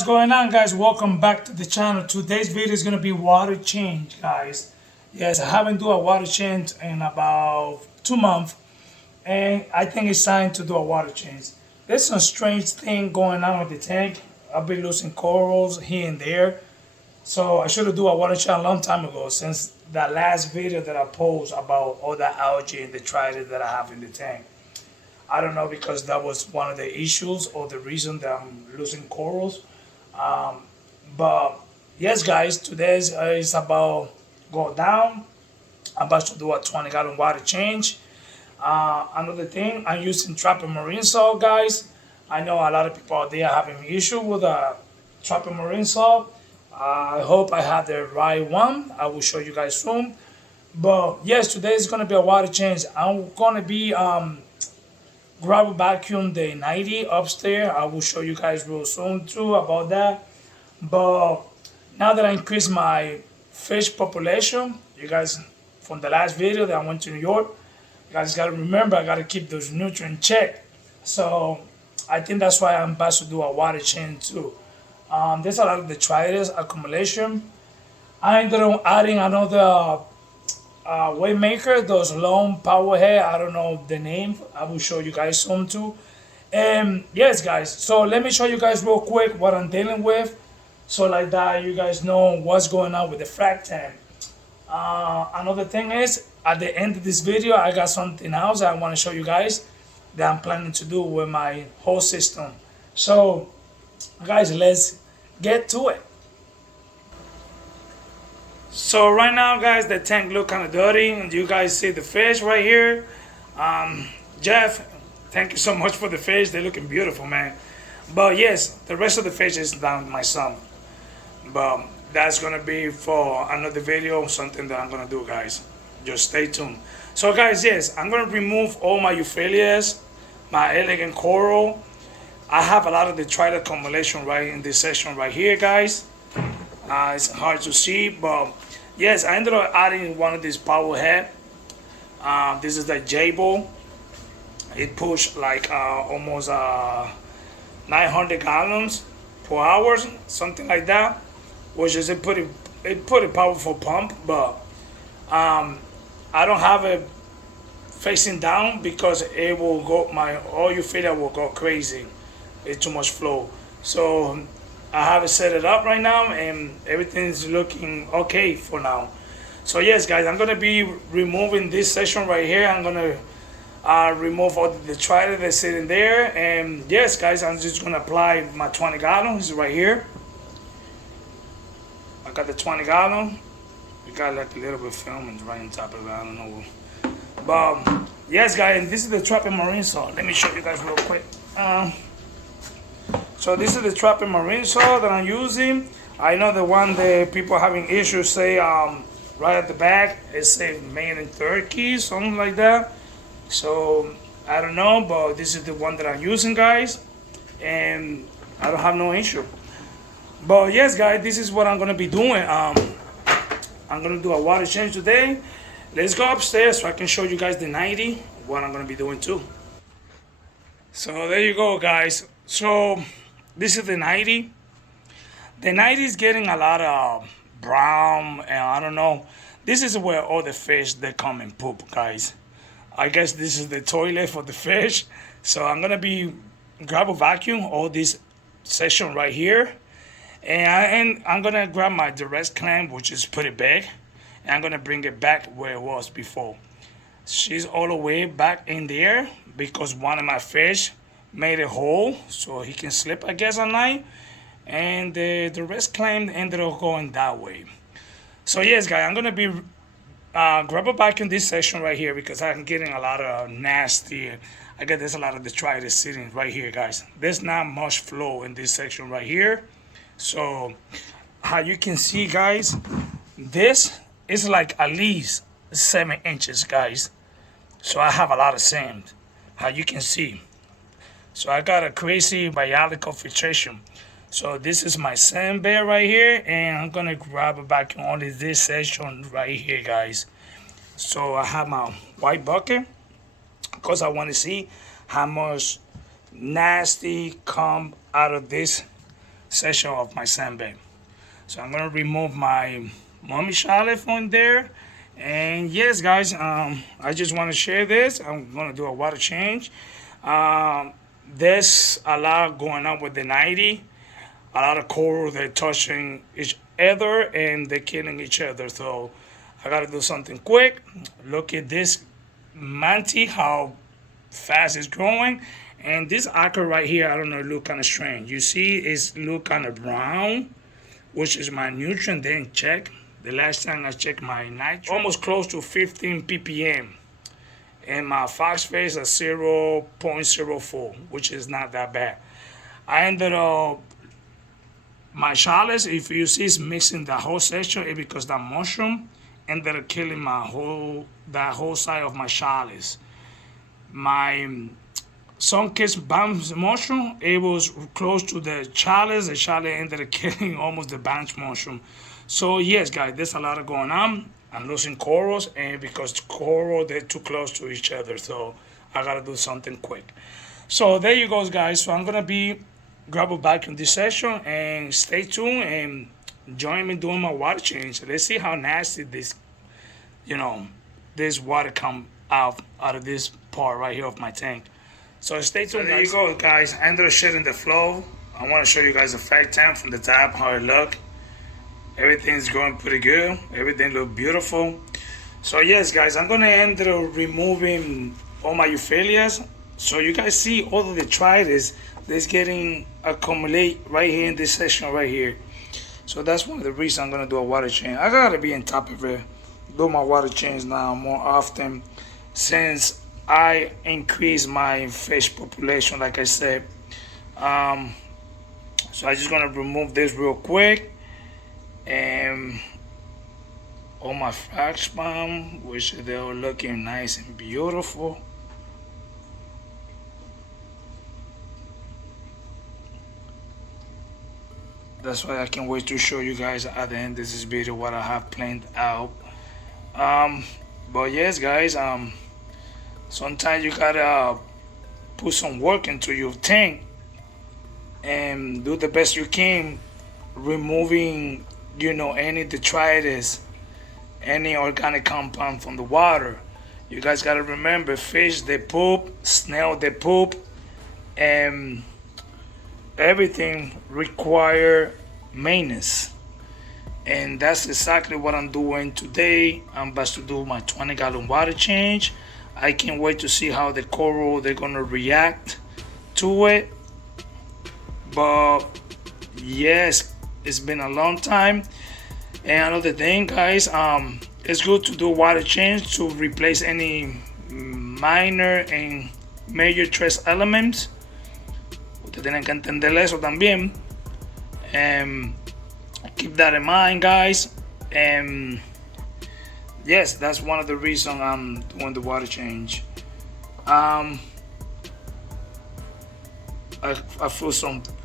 What's going on, guys? Welcome back to the channel. Today's video is going to be water change, guys. Yes, I haven't done a water change in about 2 months, and I think it's time to do a water change. There's some strange thing going on with the tank. I've been losing corals here and there, so I should have done a water change a long time ago, since that last video that I posted about all the algae and the detritus that I have in the tank. I don't know, because that was one of the issues or the reason that I'm losing corals. But yes, guys, today is about go down. I'm about to do a 20-gallon water change. Another thing, I'm using trap and marine salt, guys. I know a lot of people out there having issue with trap and marine salt. I hope I have the right one. I will show you guys soon. But yes, today is gonna be a water change. I'm gonna be grab a vacuum the 90 upstairs. I will show you guys real soon too about that. But now that I increased my fish population, you guys, from the last video that I went to New York, you guys gotta remember I gotta keep those nutrients checked. So I think that's why I'm about to do a water change too. There's a lot of detritus accumulation. I ended up adding another Waymaker, those long power head. I don't know the name. I will show you guys some too. And yes, guys, so let me show you guys real quick what I'm dealing with, so like that you guys know what's going on with the frag tank. Another thing is, at the end of this video, I got something else I want to show you guys that I'm planning to do with my whole system. So guys, let's get to it. So right now, guys, the tank look kind of dirty, and you guys see the fish right here. Jeff, thank you so much for the fish. They're looking beautiful, man. But yes, the rest of the fish is down my son. But that's gonna be for another video, something that I'm gonna do, guys. Just stay tuned. So guys, yes, I'm gonna remove all my euphyllias, my elegant coral. I have a lot of detritus accumulation right in this section right here, guys. It's hard to see, but yes, I ended up adding one of these power head. This is the J-Bowl. It pushed like almost 900 gallons per hour, something like that, which is a pretty powerful pump. But I don't have it facing down because it will go, my all euphilia will go crazy. It's too much flow. So I have it set it up right now, and everything's looking okay for now. So yes, guys, I'm gonna be removing this section right here. I'm gonna remove all the detritus that's sitting there, and yes, guys, I'm just gonna apply my 20 gallons right here. I got the 20 gallon. We got like a little bit of film right on top of it. I don't know, but yes, guys, and this is the trap and marine salt. Let me show you guys real quick. So this is the trap and marine salt that I'm using. I know the one that people having issues say right at the back, it says made in Turkey, something like that. So I don't know, but this is the one that I'm using, guys, and I don't have no issue. But yes, guys, this is what I'm gonna be doing. I'm gonna do a water change today. Let's go upstairs so I can show you guys the 90, what I'm gonna be doing too. So there you go, guys. So this is the 90. The 90 is getting a lot of brown, and I don't know. This is where all the fish, they come and poop, guys. I guess this is the toilet for the fish. So I'm gonna be grab a vacuum all this section right here, and I'm gonna grab my direct clamp, which is pretty big, and I'm gonna bring it back where it was before. She's all the way back in there because one of my fish made a hole so he can slip, I guess, at night, and the rest claim ended up going that way. So yes, guys, I'm gonna be grab a back in this section right here because I'm getting a lot of nasty. I guess there's a lot of detritus sitting right here, guys. There's not much flow in this section right here. So how you can see, guys, this is like at least 7 inches, guys. So I have a lot of sand, how you can see. So I got a crazy biological filtration. So this is my sand bed right here, and I'm gonna grab a vacuum only this section right here, guys. So I have my white bucket because I want to see how much nasty come out of this section of my sandbag. So I'm gonna remove my mummy shallot from there. And yes, guys, I just want to share this. I'm gonna do a water change. There's a lot going on with the 90. A lot of coral, they're touching each other and they're killing each other. So I gotta do something quick. Look at this mantis, how fast it's growing. And this ochre right here, I don't know, it look kind of strange. You see, it's look kind of brown, which is my nutrient. Then check. The last time I checked my nitrogen, almost close to 15 ppm. And my phosphate is 0.04, which is not that bad. I ended up, my shallots, if you see, is mixing the whole section. It's because that mushroom ended up killing that whole side of my shallots. My sun-kissed bounce mushroom, it was close to the shallots. The shallot ended up killing almost the bounce mushroom. So yes, guys, there's a lot of going on. I'm losing corals, and because coral, they're too close to each other, so I gotta do something quick. So there you go, guys. So I'm gonna be grabbing back in this session, and stay tuned and join me doing my water change. Let's see how nasty this, this water come out of this part right here of my tank. So stay tuned. So there you go, guys. I ended up shedding the flow. I want to show you guys the frag tank from the top, how it look. Everything's going pretty good. Everything look beautiful. So yes, guys, I'm gonna end up removing all my euphyllias. So you guys see all of the detritus that's getting accumulate right here in this section right here. So that's one of the reasons I'm gonna do a water change. I gotta be on top of it. Do my water change now more often since I increase my fish population, like I said. So I'm just gonna remove this real quick. And all my frag spawn, which they're looking nice and beautiful. That's why I can't wait to show you guys at the end of this video what I have planned out. But yes, guys, sometimes you gotta put some work into your tank and do the best you can, removing any detritus, any organic compound from the water. You guys gotta remember, fish they poop, snail they poop, and everything require maintenance. And that's exactly what I'm doing today. I'm about to do my 20-gallon water change. I can't wait to see how the coral they're gonna react to it. But yes, it's been a long time. And another thing, guys, it's good to do water change to replace any minor and major trace elements. Ustedes tienen que entender eso también. Keep that in mind, guys. Yes, that's one of the reasons I'm doing the water change. I feel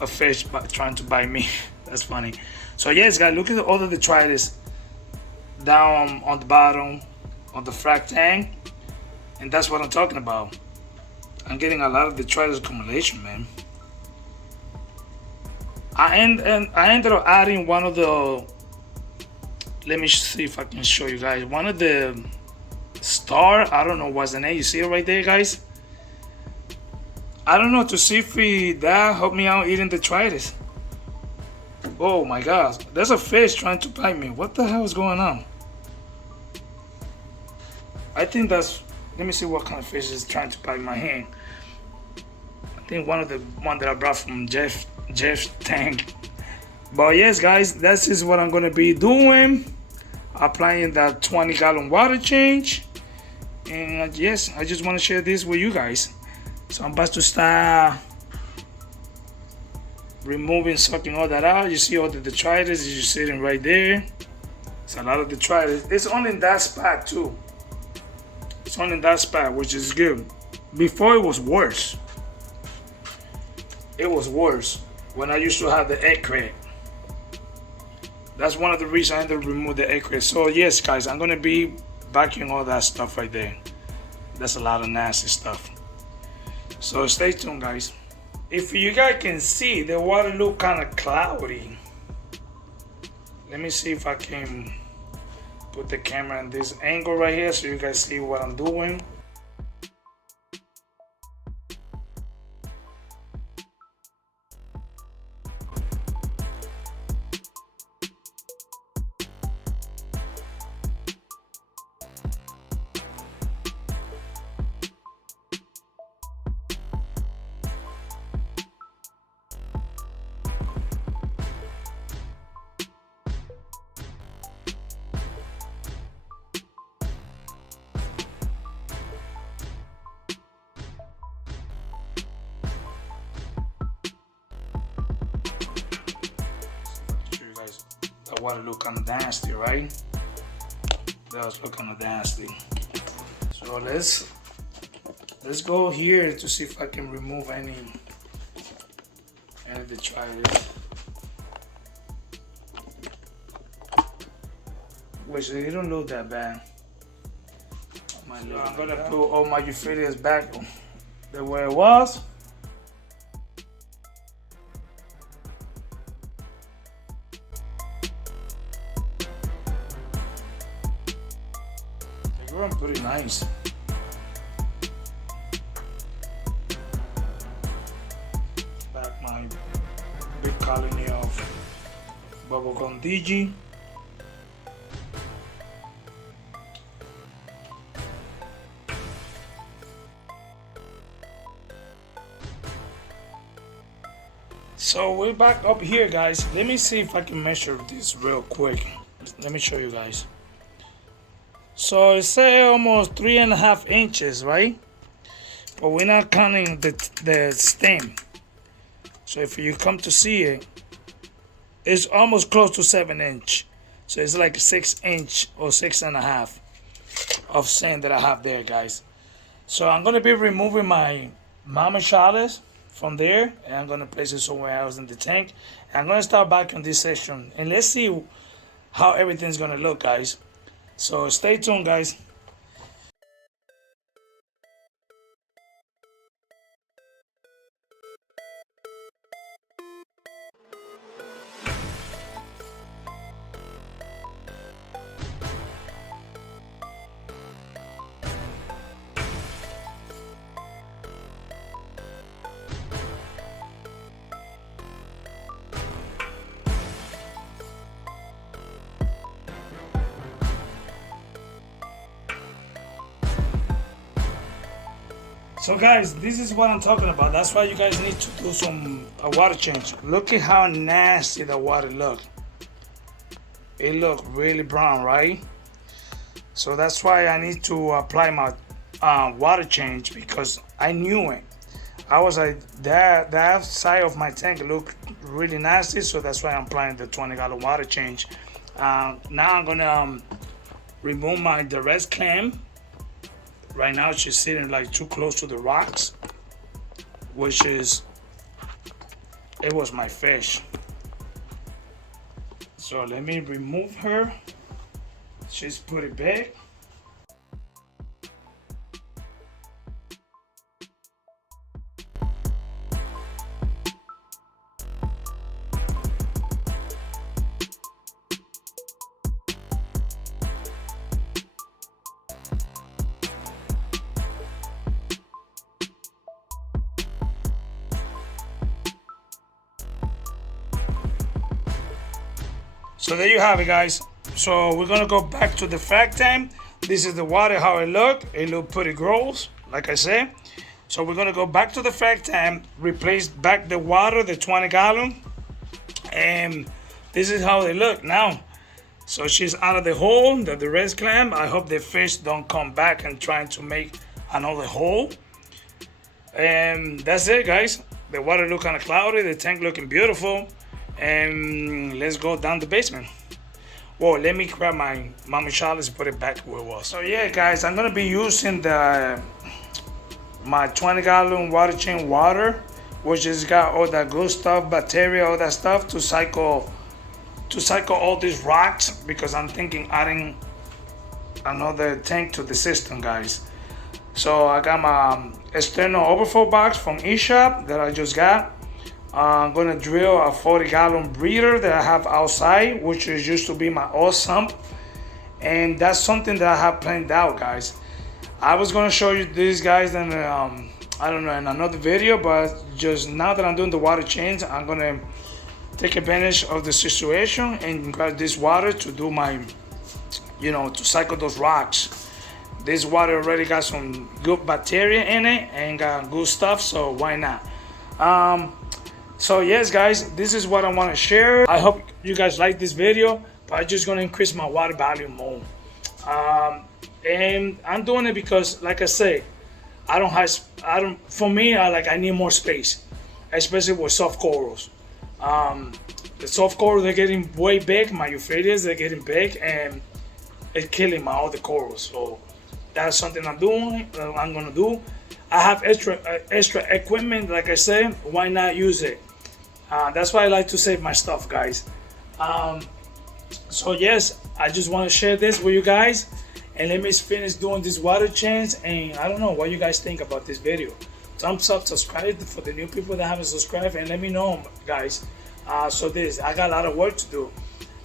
a fish trying to bite me. That's funny. So yes, guys, look at all the detritus down on the bottom of the frag tank, and that's what I'm talking about. I'm getting a lot of detritus accumulation, man. I ended up adding one of the. Let me see if I can show you guys one of the star. I don't know what's the name. You see it right there, guys. I don't know, to see if that helped me out eating detritus. Oh my gosh, there's a fish trying to bite me. What the hell is going on? I think that's, let me see what kind of fish is trying to bite my hand. I think one that I brought from Jeff's tank. But yes, guys, this is what I'm gonna be doing. Applying that 20-gallon water change. And yes, I just want to share this with you guys. So I'm about to start removing, sucking all that out. You see all the detritus is just sitting right there. It's a lot of detritus. It's only in that spot too. It's only in that spot, which is good. Before it was worse. It was worse when I used to have the egg crate. That's one of the reasons I ended up removing the egg crate. So yes, guys, I'm gonna be vacuuming all that stuff right there. That's a lot of nasty stuff. So stay tuned, guys. If you guys can see, the water look kind of cloudy. Let me see if I can put the camera in this angle right here so you guys see what I'm doing. That water look kind of nasty, right? That was looking kind of nasty. So let's go here to see if I can remove any detritus. Which they don't look that bad. So I'm gonna put all my euphyllias back the way it was. They're growing pretty nice. Back my big colony of bubblegum DG. So we're back up here, guys. Let me see if I can measure this real quick. Let me show you guys. So it says almost 3.5 inches, right? But we're not counting the stem. So if you come to see it, it's almost close to 7 inch. So it's like 6 inch or 6.5 of sand that I have there, guys. So I'm gonna be removing my mama chalice from there, and I'm gonna place it somewhere else in the tank. And I'm gonna start back on this section, and let's see how everything's gonna look, guys. So stay tuned, guys. So guys, this is what I'm talking about. That's why you guys need to do a water change. Look at how nasty the water look. It look really brown, right? So that's why I need to apply my water change, because I knew it. I was like, that side of my tank looked really nasty, so that's why I'm applying the 20-gallon water change. Now I'm gonna remove the rest clamp. Right now she's sitting like too close to the rocks, which is, it was my fish. So let me remove her. She's pretty big. So there you have it, guys. So we're gonna go back to the frag tank. This is the water, how it looked. It looked pretty gross, like I said. So we're gonna go back to the frag tank, replace back the water, the 20-gallon, and this is how they look now. So she's out of the hole, the rest clamp. I hope the fish don't come back and trying to make another hole. And that's it, guys. The water look kind of cloudy, the tank looking beautiful. And let's go down the basement. Well, let me grab my mama chalice and put it back where it was. So yeah, guys, I'm gonna be using my 20-gallon water chain water, which has got all that good stuff, bacteria, all that stuff to cycle all these rocks, because I'm thinking adding another tank to the system, guys. So I got my external overflow box from eShop that I just got. I'm gonna drill a 40-gallon breeder that I have outside, which is used to be my oil sump, and that's something that I have planned out, guys. I was gonna show you these guys in I don't know, in another video, but just now that I'm doing the water change, I'm gonna take advantage of the situation and grab this water to do my, to cycle those rocks. This water already got some good bacteria in it and got good stuff, so why not? So yes, guys, this is what I want to share. I hope you guys like this video, but I'm just gonna increase my water volume more. And I'm doing it because, like I say, for me, I need more space, especially with soft corals. The soft coral, they're getting way big. My euphorbias, they're getting big, and it's killing my other corals. So that's something I'm gonna do. I have extra equipment, like I said. Why not use it? That's why I like to save my stuff, guys. So yes, I just want to share this with you guys, and let me finish doing this water change. And I don't know what you guys think about this video. Thumbs up, subscribe for the new people that haven't subscribed, and let me know, guys. I got a lot of work to do.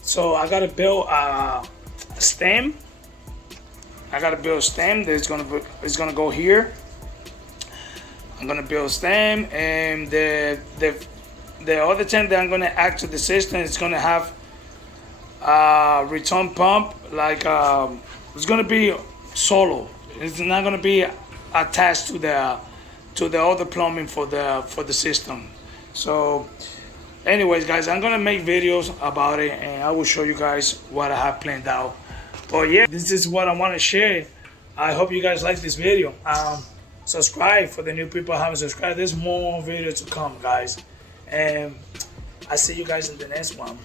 So I gotta build a stem. I gotta build a stem that's gonna go here. I'm gonna build a stem, and the other tank that I'm gonna add to the system is gonna have a return pump. It's gonna be solo. It's not gonna be attached to the other plumbing for the system. So anyways, guys, I'm gonna make videos about it, and I will show you guys what I have planned out. But yeah, this is what I want to share. I hope you guys like this video. Subscribe for the new people who haven't subscribed. There's more videos to come, guys, and I see you guys in the next one.